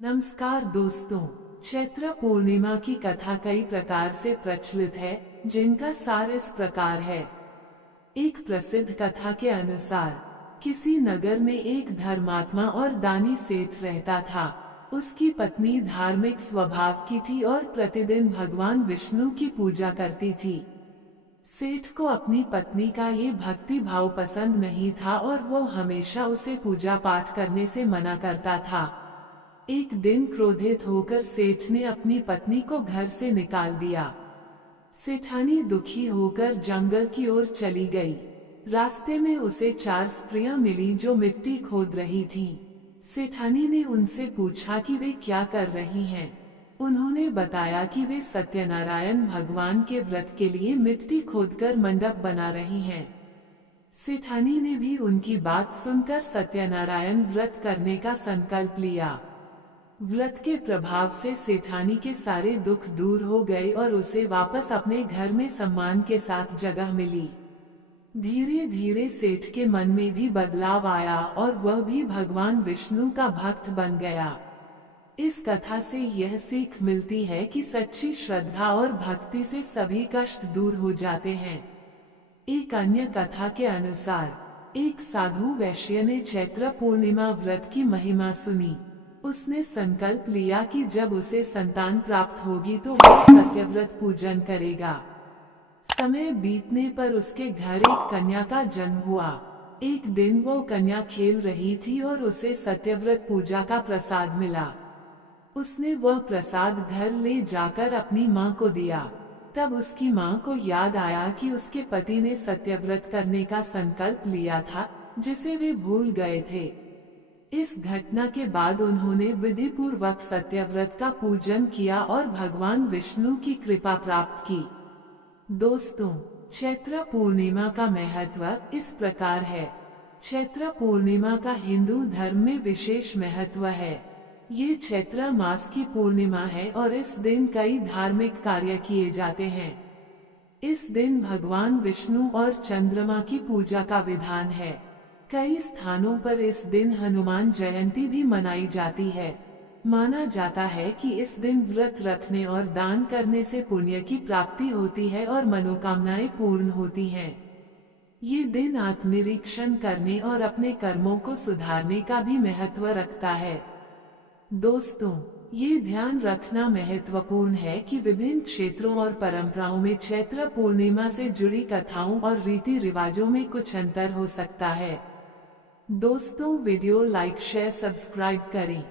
नमस्कार दोस्तों, चैत्र पूर्णिमा की कथा कई प्रकार से प्रचलित है, जिनका सार इस प्रकार है। एक प्रसिद्ध कथा के अनुसार किसी नगर में एक धर्मात्मा और दानी सेठ रहता था। उसकी पत्नी धार्मिक स्वभाव की थी और प्रतिदिन भगवान विष्णु की पूजा करती थी। सेठ को अपनी पत्नी का ये भक्ति भाव पसंद नहीं था और वो हमेशा उसे पूजा पाठ करने से मना करता था। एक दिन क्रोधित होकर सेठ ने अपनी पत्नी को घर से निकाल दिया। सेठानी दुखी होकर जंगल की ओर चली गई। रास्ते में उसे 4 स्त्रियां मिली जो मिट्टी खोद रही थीं। सेठानी ने उनसे पूछा कि वे क्या कर रही हैं। उन्होंने बताया कि वे सत्यनारायण भगवान के व्रत के लिए मिट्टी खोदकर मंडप बना रही हैं। सेठानी ने भी उनकी बात सुनकर सत्यनारायण व्रत करने का संकल्प लिया। व्रत के प्रभाव से सेठानी के सारे दुख दूर हो गए और उसे वापस अपने घर में सम्मान के साथ जगह मिली। धीरे धीरे सेठ के मन में भी बदलाव आया और वह भी भगवान विष्णु का भक्त बन गया। इस कथा से यह सीख मिलती है कि सच्ची श्रद्धा और भक्ति से सभी कष्ट दूर हो जाते हैं। एक अन्य कथा के अनुसार एक साधु वैश्य ने चैत्र पूर्णिमा व्रत की महिमा सुनी। उसने संकल्प लिया कि जब उसे संतान प्राप्त होगी तो वह सत्यव्रत पूजन करेगा। समय बीतने पर उसके घर एक कन्या का जन्म हुआ। एक दिन वो कन्या खेल रही थी और उसे सत्यव्रत पूजा का प्रसाद मिला। उसने वह प्रसाद घर ले जाकर अपनी माँ को दिया। तब उसकी माँ को याद आया कि उसके पति ने सत्यव्रत करने का संकल्प लिया था, जिसे वे भूल गए थे। इस घटना के बाद उन्होंने विधि पूर्वक सत्यव्रत का पूजन किया और भगवान विष्णु की कृपा प्राप्त की। दोस्तों, चैत्र पूर्णिमा का महत्व इस प्रकार है। चैत्र पूर्णिमा का हिंदू धर्म में विशेष महत्व है। ये चैत्र मास की पूर्णिमा है और इस दिन कई धार्मिक कार्य किए जाते हैं। इस दिन भगवान विष्णु और चंद्रमा की पूजा का विधान है। कई स्थानों पर इस दिन हनुमान जयंती भी मनाई जाती है। माना जाता है कि इस दिन व्रत रखने और दान करने से पुण्य की प्राप्ति होती है और मनोकामनाएं पूर्ण होती हैं। ये दिन आत्मनिरीक्षण करने और अपने कर्मों को सुधारने का भी महत्व रखता है। दोस्तों, ये ध्यान रखना महत्वपूर्ण है कि विभिन्न क्षेत्रों और परंपराओं में चैत्र पूर्णिमा से जुड़ी कथाओं और रीति रिवाजों में कुछ अंतर हो सकता है। दोस्तों, वीडियो लाइक शेयर सब्सक्राइब करें।